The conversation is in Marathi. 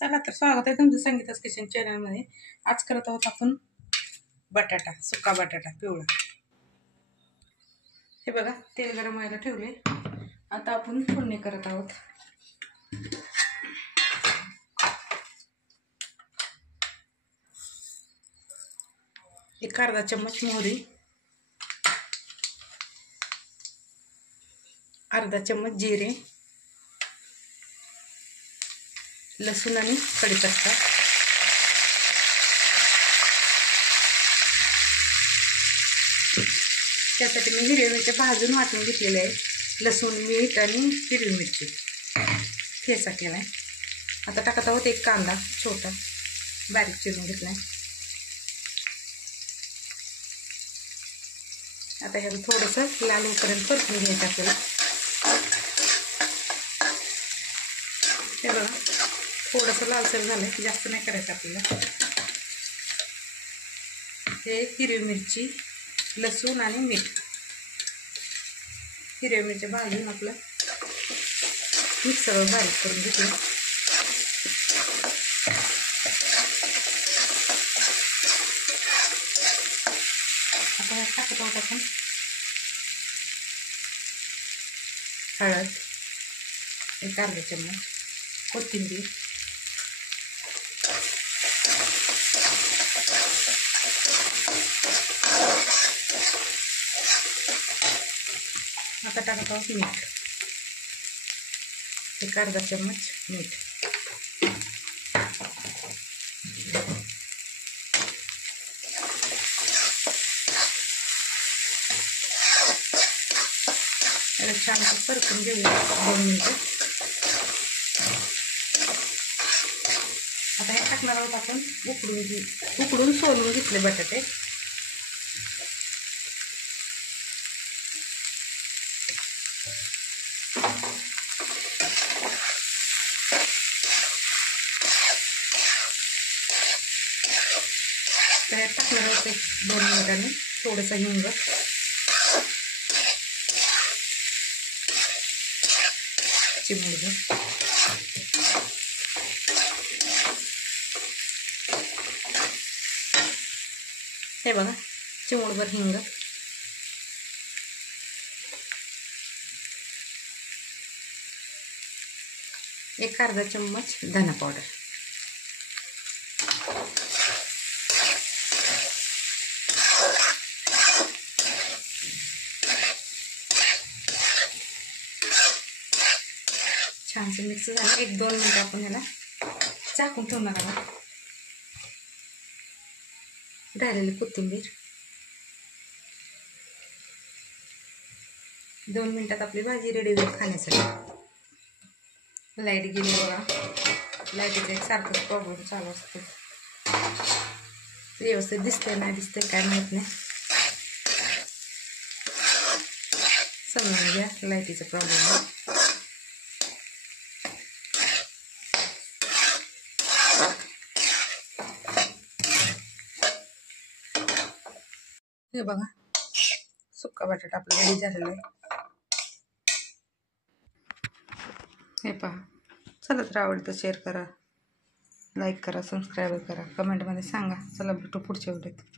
चला तर स्वागत आहे तुमचं संगीता's किचन चॅनलमध्ये। आज करत आहोत आपण बटाटा, सुका बटाटा पिवळा। हे बघा तेल गरम व्हायला ठेवले। आता आपण फोडणी करत आहोत। एक अर्धा चम्मच मोहरी, अर्धा चम्मच जिरे, लसूण आणि कढीपत्ता, त्यासाठी मी हिरवी मिरची भाजून वाटून घेतलेली आहे। लसूण, मीठ आणि हिरवी मिरची ठेचा केलाय। आता टाकत आहोत एक कांदा छोटा बारीक चिरून घेतलाय। आता ह्याला थोडंसं लाल होईपर्यंत परतून घ्यायचं आपल्याला। हे बघा थोडंसं लालसर झालंय, जास्त नाही करायचं आपल्याला। हे हिरवी मिरची, लसूण आणि मीठ, हिरवी मिरची भाजून आपलं मिक्सरवर बारीक करून घेतलं। आता ह्यात टाकत आहोत आपण हळद एक अर्धा चम्मच, कोथिंबीर, आता टाकत आहोत मीठ एक अर्धा चम्मच मीठ, याला छान परतून घेऊया 2 मिनिटं। आता हे टाकणार आहोत आपण उकडून सोलून घेतले बटाटे। तर टाकणार आहोत 1-2 मिनिटांनी थोडंसं हिंग, चिमूटभर, हे बघा चिमूटभर हिंग, एक अर्धा चम्मच धना पावडर, छानसे मिक्स झालं। 1-2 मिनिट आपण ह्याला झाकून ठेवणार आहोत। राहिलेली कोथिंबीर, 2 मिनिटात आपली भाजी रेडी होईल खाण्यासाठी। लाईट गेली बघा, लाईटीचा एक सारखंच प्रॉब्लेम चालू असतो। व्यवस्थित दिसतंय नाही दिसतंय काय माहित नाही, समजून घ्या लाईटीचा प्रॉब्लेम आहे। हे बघा सुक्का बटाटा आपला रेडी झालेला आहे। हे पहा, चला तर आवडतं शेअर करा, लाईक करा, सबस्क्राईब करा, कमेंटमध्ये सांगा। चला भेटू पुढच्या व्हिडिओत।